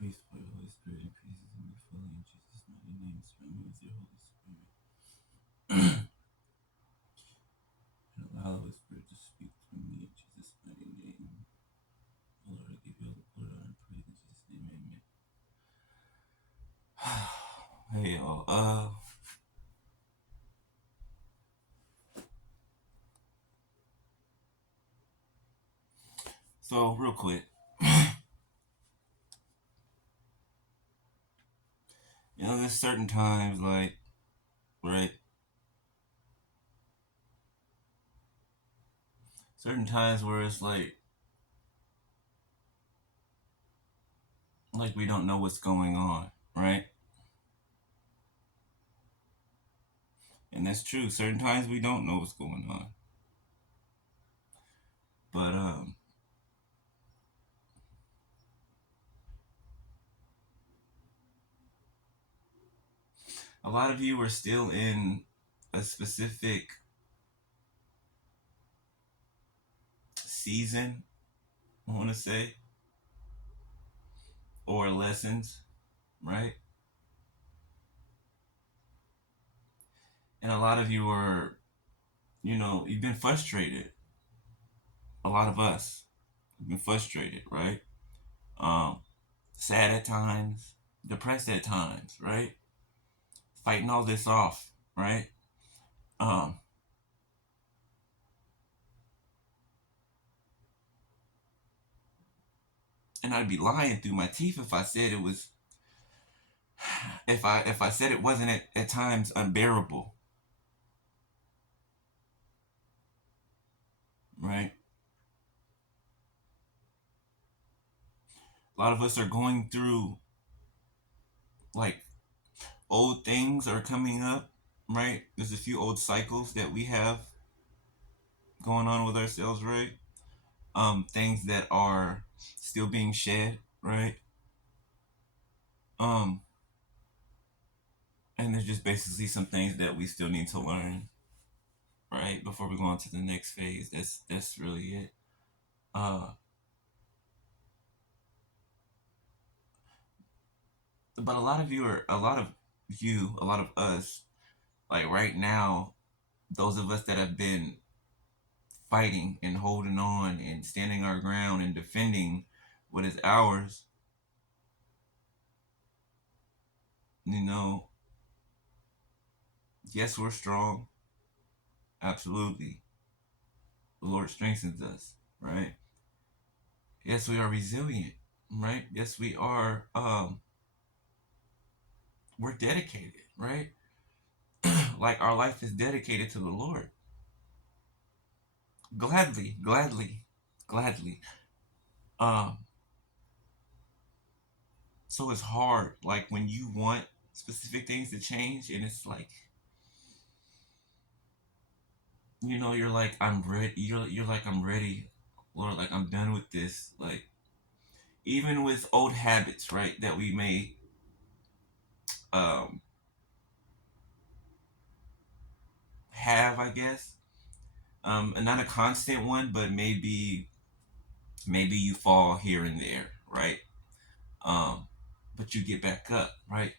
Increase by your Holy Spirit, increases in me fully in Jesus' mighty name. Surround me with your Holy Spirit. And allow the Holy Spirit to speak through me in Jesus' mighty name. Oh Lord, I give you all the glory, honor, and praise in Jesus' name, amen. Hey y'all, so real quick, there's certain times like, right, certain times where it's like we don't know what's going on, right? And that's true. Certain times we don't know what's going on. But a lot of you are still in a specific season, I want to say, or lessons, right? And a lot of you are, you've been frustrated. A lot of us have been frustrated, right? Um, Sad at times, depressed at times, right? Fighting all this off, right? Um, and I'd be lying through my teeth if I said it was, if I said it wasn't at times unbearable, right? A lot of us are going through like old things are coming up, right? There's a few old cycles that we have going on with ourselves, right? Things that are still being shed, right? Um, and there's just basically some things that we still need to learn, right? Before we go on to the next phase. That's really it. Uh, but a lot of us, like right now, those of us that have been fighting and holding on and standing our ground and defending what is ours, you know, yes, we're strong. Absolutely. The Lord strengthens us, right? Yes, we are resilient, right? Yes, we are, we're dedicated, right? Like our life is dedicated to the Lord. Gladly, gladly, gladly. Um, so it's hard, like when you want specific things to change, and it's like, you're like, I'm ready. You're like, I'm ready, Lord. Like, I'm done with this. Like, even with old habits, right, that we may um have, I guess. And not a constant one, but maybe you fall here and there, right? Um, but you get back up, right?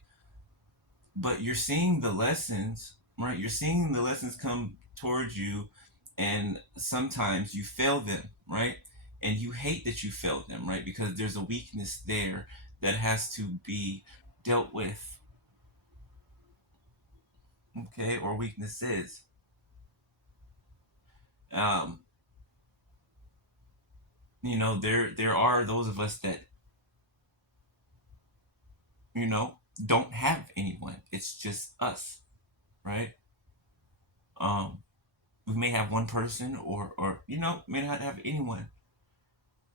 But you're seeing the lessons, right? You're seeing the lessons come towards you, and sometimes you fail them, right? And you hate that you failed them, right? Because there's a weakness there that has to be dealt with, okay? Or weaknesses. Um, there are those of us that, you know, don't have anyone. It's just us, right? Um, we may have one person, or may not have anyone.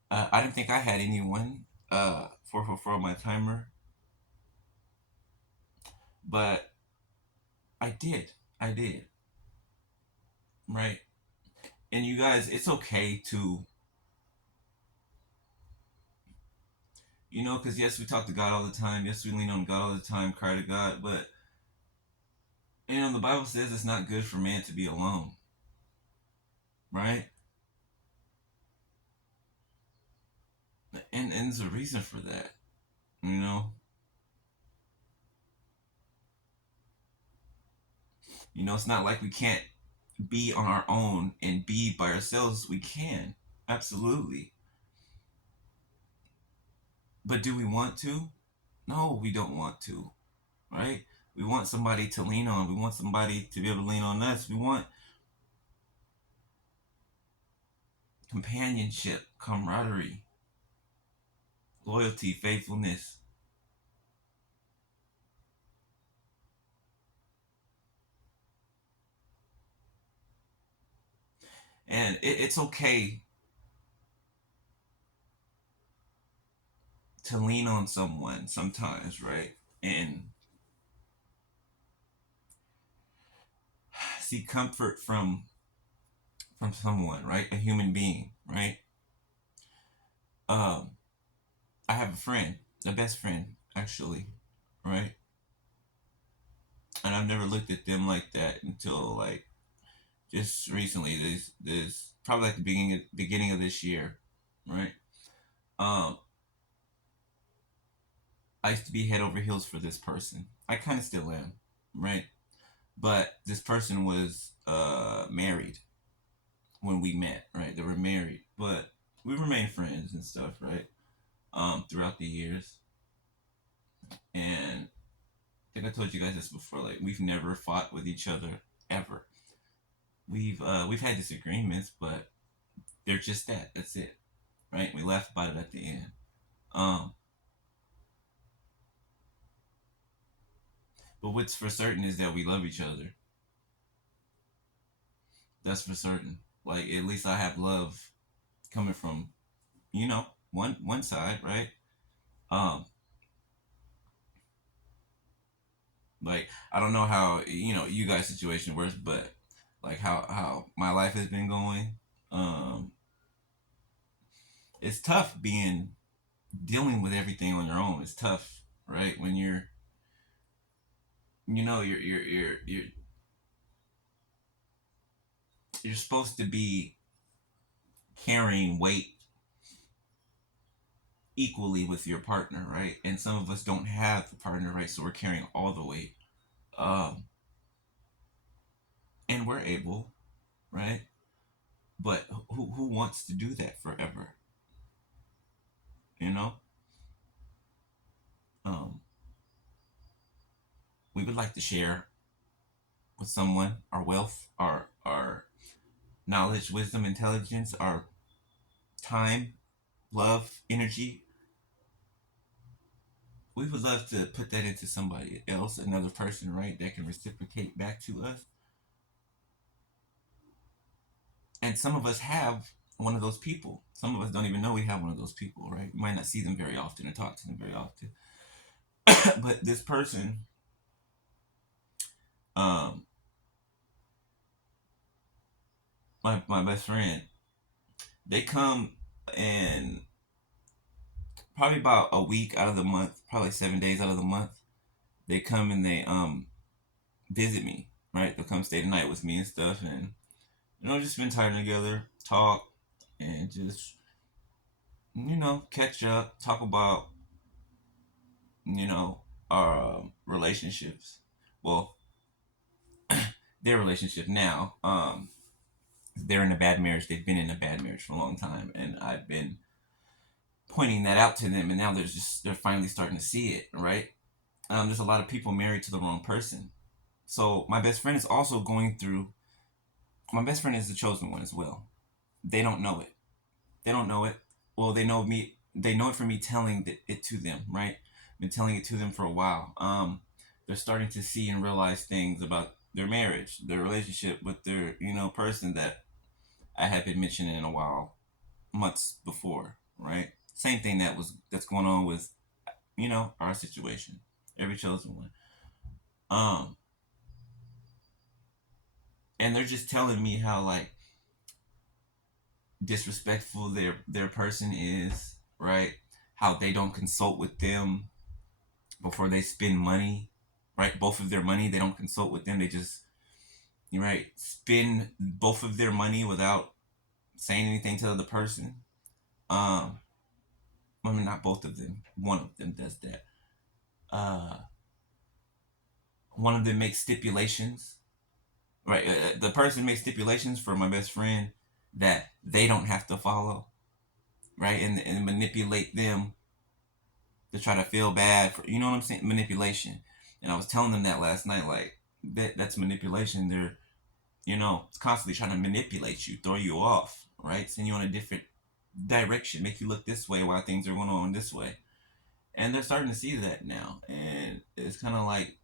I didn't think I had anyone for my timer, but I did. I did, right? And you guys, it's okay to, because yes, we talk to God all the time. Yes, we lean on God all the time, cry to God. But the Bible says it's not good for man to be alone, right? And there's a reason for that, You know, it's not like we can't be on our own and be by ourselves. We can, absolutely. But do we want to? No, we don't want to, right? We want somebody to lean on. We want somebody to be able to lean on us. We want companionship, camaraderie, loyalty, faithfulness. And it's okay to lean on someone sometimes, right? And seek comfort from someone, right? A human being, right? Um, I have a friend, a best friend, actually, right? And I've never looked at them like that until like just recently. This probably like the beginning of this year, right? Um, I used to be head over heels for this person. I kind of still am, right? But this person was married when we met, right? They were married, but we remained friends and stuff, right? Throughout the years, and I think I told you guys this before. Like we've never fought with each other ever. We've had disagreements, but they're just that. That's it, right? We laugh about it at the end. Um, but what's for certain is that we love each other. That's for certain. Like at least I have love coming from one side, right? Um, like I don't know how you guys' situation works, but like how my life has been going. Um, it's tough being dealing with everything on your own. It's tough, right? When you're supposed to be carrying weight equally with your partner, right? And some of us don't have the partner, right? So we're carrying all the weight. Um, and we're able, right? But who wants to do that forever? You know, um, we would like to share with someone our wealth, our knowledge, wisdom, intelligence, our time, love, energy. We would love to put that into somebody else, another person, right, that can reciprocate back to us. And some of us have one of those people. Some of us don't even know we have one of those people, right? We might not see them very often or talk to them very often. But this person, um, my best friend, they come and probably about a week out of the month, probably 7 days out of the month, they come and they visit me, right? They'll come stay the night with me and stuff, and just spend time together, talk, and just catch up, talk about you know our relationships. Well, their relationship now. They're in a bad marriage. They've been in a bad marriage for a long time, and I've been pointing that out to them, and now they're finally starting to see it, right? There's a lot of people married to the wrong person. So my best friend is also going through. My best friend is the chosen one as well. They don't know it. They don't know it. Well, they know me. They know it from me telling it to them. Right. I've been telling it to them for a while. They're starting to see and realize things about their marriage, their relationship with their person that I had been mentioning in a while, months before. Right. Same thing that's going on with our situation. Every chosen one. Um, and they're just telling me how like disrespectful their person is, right? How they don't consult with them before they spend money, right? Both of their money, they don't consult with them. They just right spend both of their money without saying anything to the other person. Um, I mean, not both of them. One of them does that. Uh, One of them makes stipulations. Right. The person makes stipulations for my best friend that they don't have to follow. Right. And manipulate them to try to feel bad for, you know what I'm saying? Manipulation. And I was telling them that last night, like, that's manipulation. They're, it's constantly trying to manipulate you, throw you off, right? Send you on a different direction, make you look this way while things are going on this way. And they're starting to see that now. And it's kind of like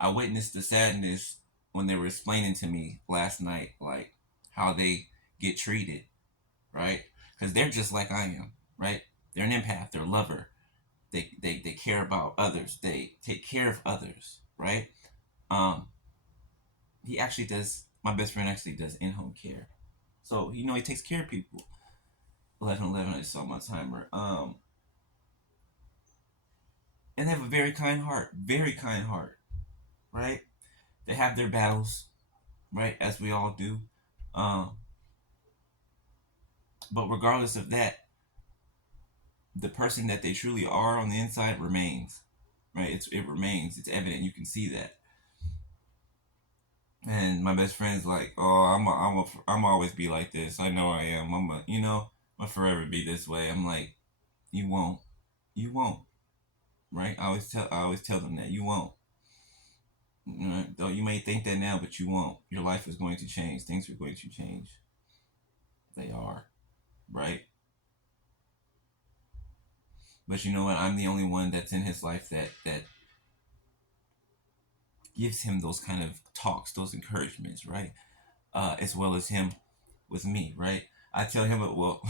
I witnessed the sadness when they were explaining to me last night, like how they get treated, right? Because they're just like I am, right? They're an empath, they're a lover. They care about others. They take care of others, right? Um, he actually does. My best friend actually does in-home care, so he takes care of people. 11:11. I saw my timer. And they have a very kind heart, right? They have their battles, right, as we all do. Um, but regardless of that, the person that they truly are on the inside remains, right? It remains. It's evident. You can see that. And my best friend's like, "Oh, I'm always be like this. I know I am. I'm forever be this way." I'm like, "You won't, you won't." Right? I always tell them that you won't. Though you may think that now, but you won't. Your life is going to change. Things are going to change. They are, right? But you know what? I'm the only one that's in his life that gives him those kind of talks, those encouragements, right? As well as him with me, right? I tell him, well,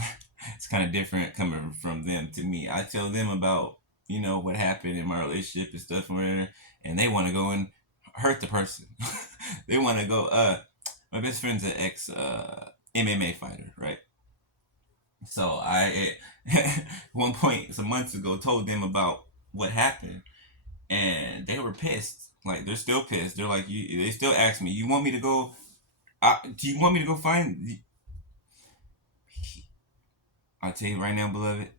it's kind of different coming from them to me. I tell them about, what happened in my relationship and stuff, and they want to go and hurt the person. They want to go, my best friend's an ex MMA fighter, right? So one point, some months ago, told them about what happened, and they were pissed. Like, they're still pissed. They're like, they still ask me, you want me to go? Do you want me to go find? I'll tell you right now, beloved,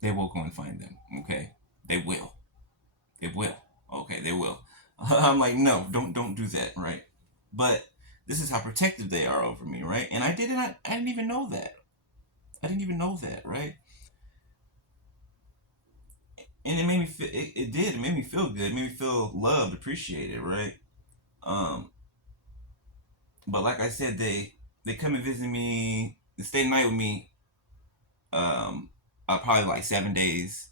they will go and find them. Okay, they will. They will. Okay, they will. I'm like, no, don't do that, right? But this is how protective they are over me, right? And I didn't even know that. I didn't even know that, right? And it made me feel. It did. It made me feel good. It made me feel loved, appreciated, right? Um, but like I said, they come and visit me. They stay the night with me. Um, probably like 7 days.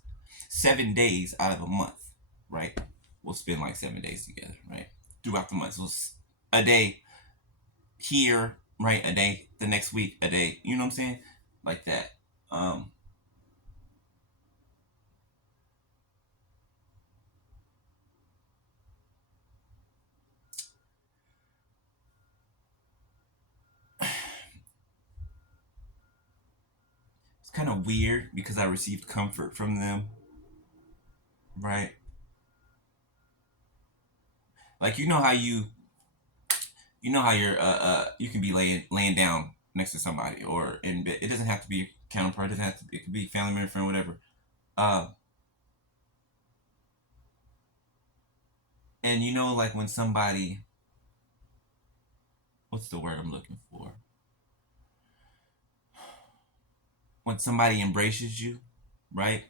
7 days out of a month, right? We'll spend like 7 days together, right? Throughout the month. So a day here, right? A day the next week, a day. You know what I'm saying? Like that. Um, it's kind of weird because I received comfort from them, right? Like, you know how you can be laying down next to somebody or in bed. It doesn't have to be a counterpart. It doesn't have to. It could be family member, friend, whatever. Uh, and like when somebody, what's the word I'm looking for? When somebody embraces you, right?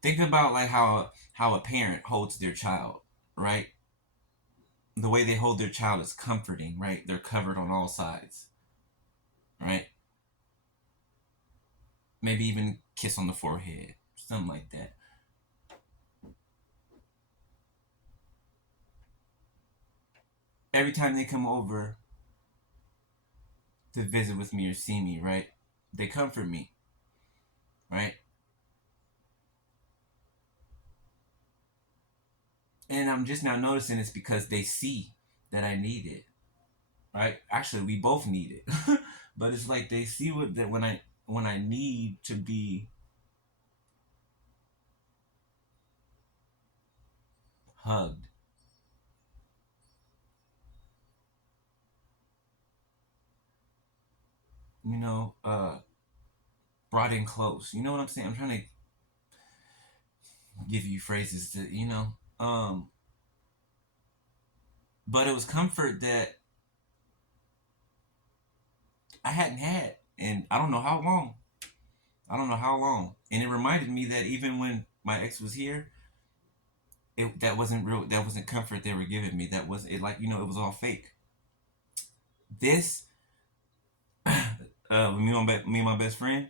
Think about like how a parent holds their child, right? The way they hold their child is comforting, right? They're covered on all sides, right? Maybe even kiss on the forehead, something like that. Every time they come over to visit with me or see me, right? They comfort me, right? And I'm just now noticing it's because they see that I need it, right? Actually, we both need it, but it's like they see what that when I need to be hugged, you know. brought in close. You know what I'm saying? I'm trying to give you phrases to, but it was comfort that I hadn't had, and I don't know how long. I don't know how long. And it reminded me that even when my ex was here, that wasn't real. That wasn't comfort they were giving me. That was it. Like, it was all fake. This, me and my best friend,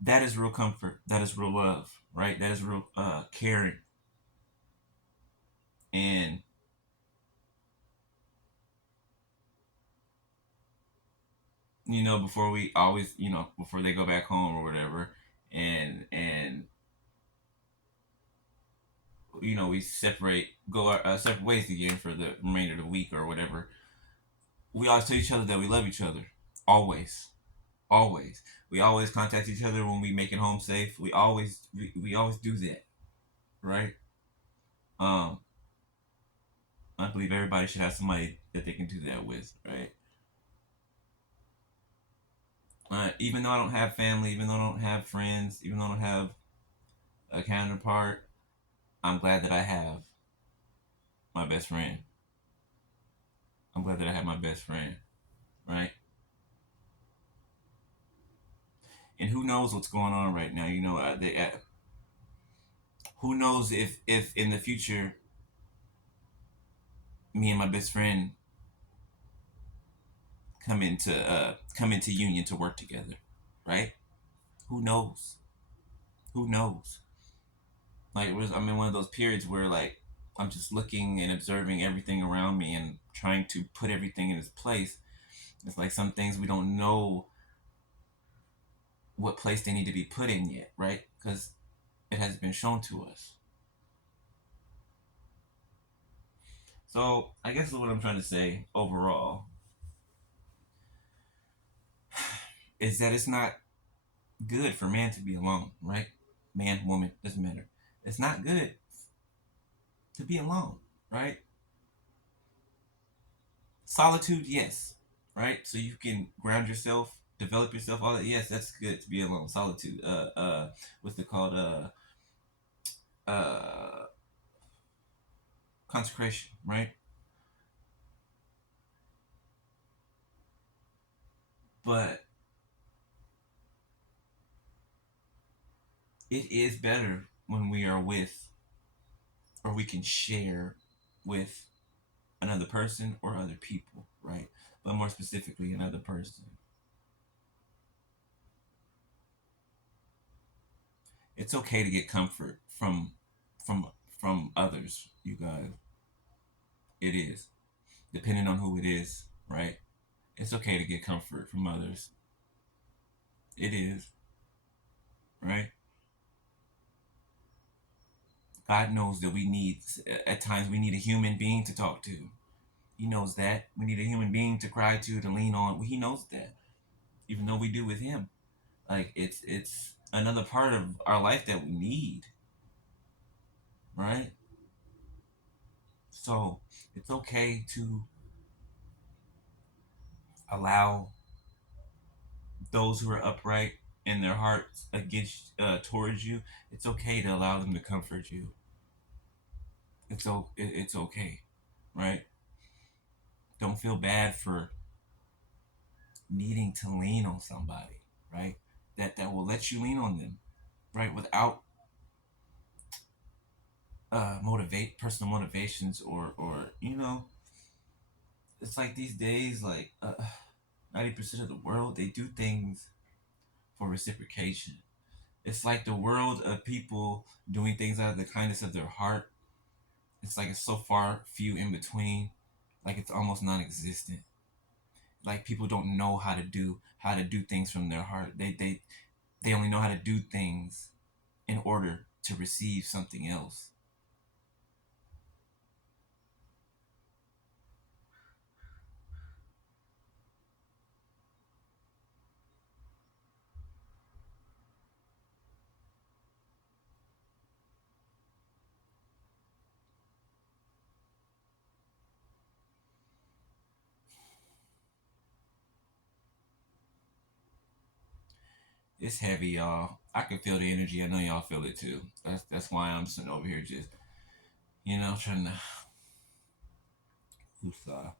that is real comfort. That is real love, right? That is real caring. And before we always, before they go back home or whatever, and we go our separate ways again for the remainder of the week or whatever. We always tell each other that we love each other, always, always. We always contact each other when we make it home safe. We always do that, right? Um, I believe everybody should have somebody that they can do that with, right? Even though I don't have family, even though I don't have friends, even though I don't have a counterpart, I'm glad that I have my best friend. I'm glad that I have my best friend, right? And who knows what's going on right now? Who knows if in the future me and my best friend come into union to work together, right? Who knows? Who knows? Like I'm in one of those periods where like I'm just looking and observing everything around me and trying to put everything in its place. It's like some things we don't know what place they need to be put in yet, right? Because it hasn't been shown to us. So I guess what I'm trying to say overall is that it's not good for man to be alone, right? Man, woman, doesn't matter. It's not good to be alone, right? Solitude, yes, right? So you can ground yourself, develop yourself, all that. Yes, that's good to be alone. Solitude. What's it called? Uh, consecration, right? But it is better when we are with, or we can share with another person or other people, right? But more specifically, another person. It's okay to get comfort from from others, you guys. It is, depending on who it is, right? It's okay to get comfort from others. It is, right? God knows that at times, we need a human being to talk to. He knows that. We need a human being to cry to lean on. He knows that. Even though we do with Him. Like, it's another part of our life that we need, right? So, it's okay to allow those who are upright in their hearts against towards you. It's okay to allow them to comfort you. It's okay, right? Don't feel bad for needing to lean on somebody, right? That will let you lean on them, right? Without motivate personal motivations or it's like these days, like 90% of the world, they do things for reciprocation. It's like the world of people doing things out of the kindness of their heart. It's like it's so far few in between, like it's almost non-existent. Like people don't know how to do things from their heart. They only know how to do things in order to receive something else. It's heavy, y'all. I can feel the energy. I know y'all feel it too. That's why I'm sitting over here just, trying to. Woosah.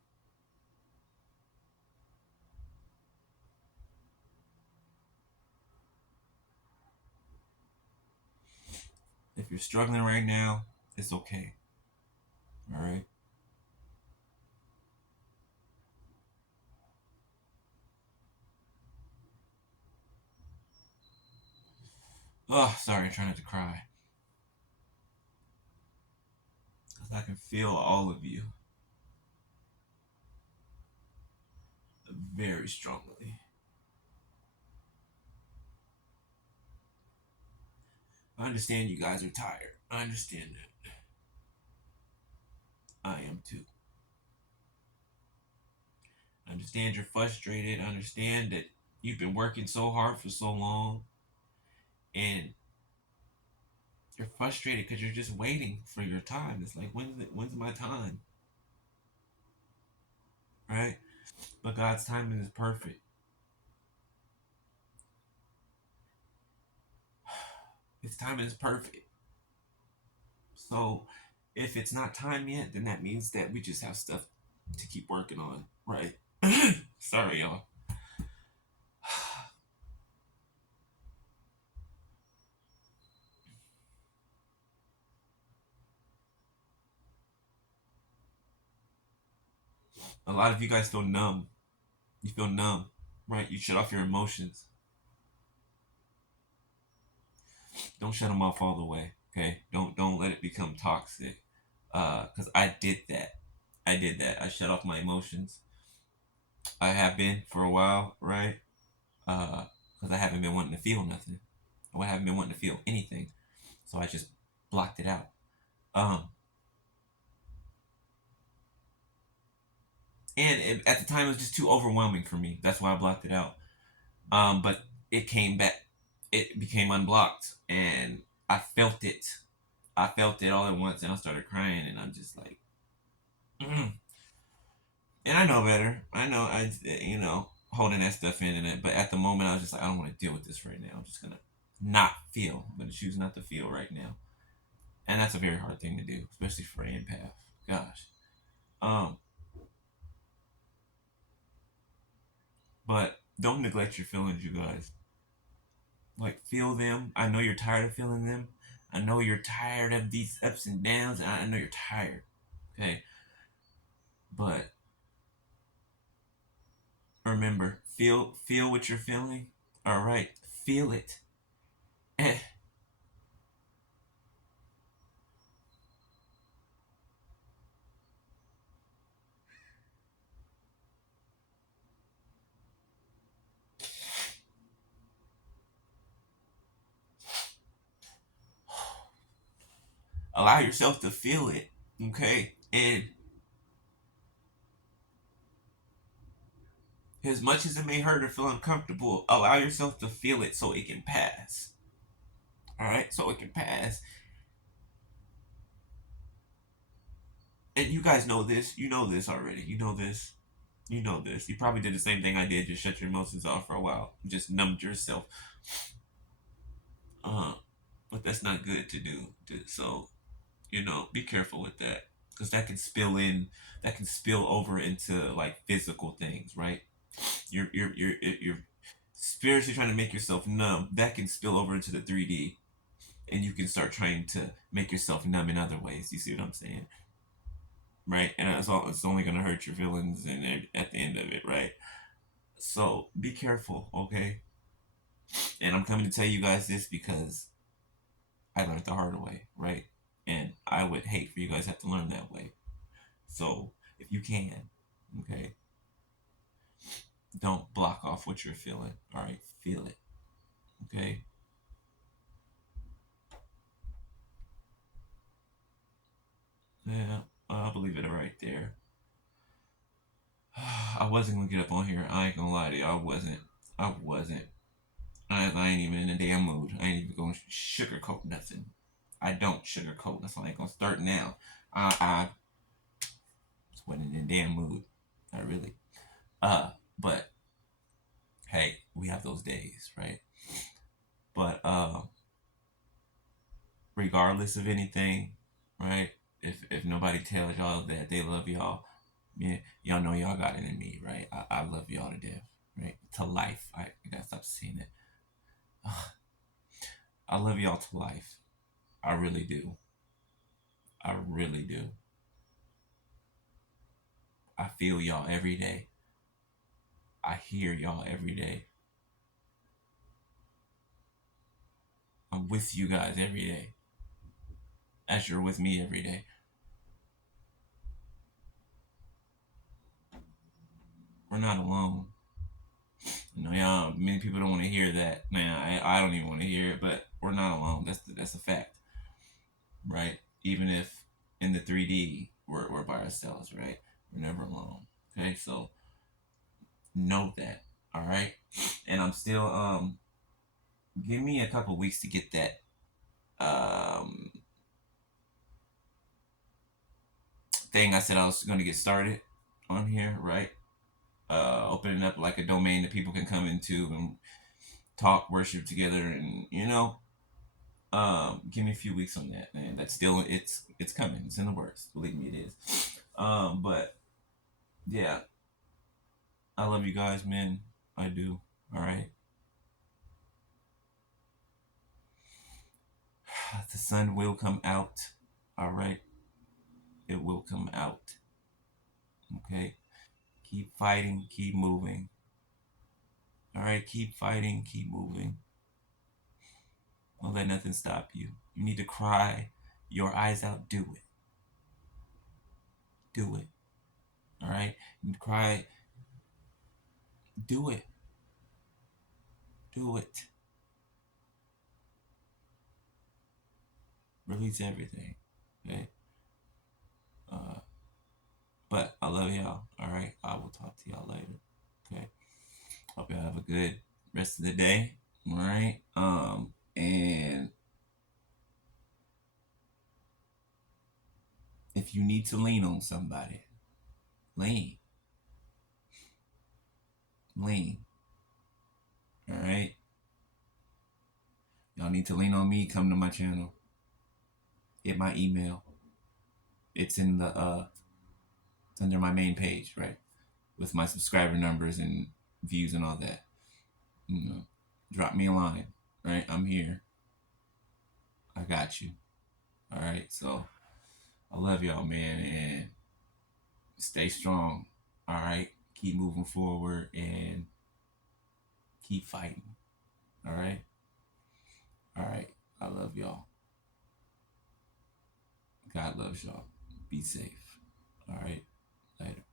If you're struggling right now, it's okay. All right. Oh, sorry. I'm trying not to cry. 'Cause I can feel all of you very strongly. I understand you guys are tired. I understand that. I am too. I understand you're frustrated. I understand that you've been working so hard for so long and you're frustrated because you're just waiting for your time. It's like, when's my time? Right? But God's timing is perfect. His timing is perfect. So if it's not time yet, then that means that we just have stuff to keep working on. Right? Sorry, y'all. A lot of you guys feel numb. You feel numb, right? You shut off your emotions. Don't shut them off all the way. Okay? Don't let it become toxic. Because I did that. I did that. I shut off my emotions. I have been for a while, right? Because I haven't been wanting to feel nothing. I haven't been wanting to feel anything, so I just blocked it out. Um, at the time, it was just too overwhelming for me. That's why I blocked it out. But it came back. It became unblocked, and I felt it. I felt it all at once, and I started crying, and I'm just like, mm. And I know better. I know holding that stuff in, and but at the moment, I was just like, I don't want to deal with this right now. I'm just gonna not feel. I'm gonna choose not to feel right now, and that's a very hard thing to do, especially for an empath. Gosh. Um, but don't neglect your feelings, you guys. Like, feel them. I know you're tired of feeling them. I know you're tired of these ups and downs. I know you're tired. Okay, but remember, feel what you're feeling. All right, feel it. Eh, allow yourself to feel it. Okay, and as much as it may hurt or feel uncomfortable, allow yourself to feel it so it can pass. All right, so it can pass. And you guys know this. You know this already. You know this. You know this. You probably did the same thing I did. Just shut your emotions off for a while. Just numbed yourself. Uh, but that's not good to do. So be careful with that because that can spill in. That can spill over into like physical things, right? You're spiritually trying to make yourself numb. That can spill over into the 3D, and you can start trying to make yourself numb in other ways. You see what I'm saying? Right? And it's only gonna hurt your feelings and at the end of it, right? So be careful, okay? And I'm coming to tell you guys this because I learned the hard way, right? And I would hate for you guys to have to learn that way. So if you can, okay, don't block off what you're feeling. All right, feel it, okay? Yeah, I'll believe it right there. I wasn't gonna get up on here. I ain't gonna lie to you. I wasn't. I wasn't. I ain't even in a damn mood. I ain't even gonna sugarcoat nothing. I don't sugarcoat. That's why I ain't gonna start now. I just wasn't in a damn mood. Not really. But hey, we have those days, right? regardless of anything, right? If nobody tells y'all that they love y'all, yeah, y'all know y'all got it in me, right? I love y'all to death, right? To life. I gotta stop saying it. I love y'all to life. I really do. I really do. I feel y'all every day. I hear y'all every day. I'm with you guys every day, as you're with me every day. We're not alone. You know, y'all. Many people don't want to hear that. Man, I don't even want to hear it. But we're not alone. That's a fact, right? Even if in the 3D we're by ourselves, right? We're never alone. Okay, so note that. All right, and I'm still give me a couple weeks to get that thing I said I was going to get started on here, right? Opening up like a domain that people can come into and talk, worship together, and give me a few weeks on that, man. That's still it's coming. It's in the works. Believe me, it is. But yeah, I love you guys, man. I do. All right. The sun will come out. All right. It will come out. Okay. Keep fighting. Keep moving. All right. Keep fighting. Keep moving. Don't let nothing stop you. You need to cry your eyes out. Do it. Do it. All right. You cry. Do it. Do it. Release everything. Okay. Uh, but I love y'all. All right. I will talk to y'all later. Okay. Hope y'all have a good rest of the day. All right. And if you need to lean on somebody, lean. Lean. All right. Y'all need to lean on me. Come to my channel. Hit my email. It's in the it's under my main page, right? With my subscriber numbers and views and all that. You know, drop me a line. Right. I'm here. I got you. All right. So I love y'all, man, and stay strong. All right. Keep moving forward and keep fighting. All right. All right. I love y'all. God loves y'all. Be safe. All right. Later.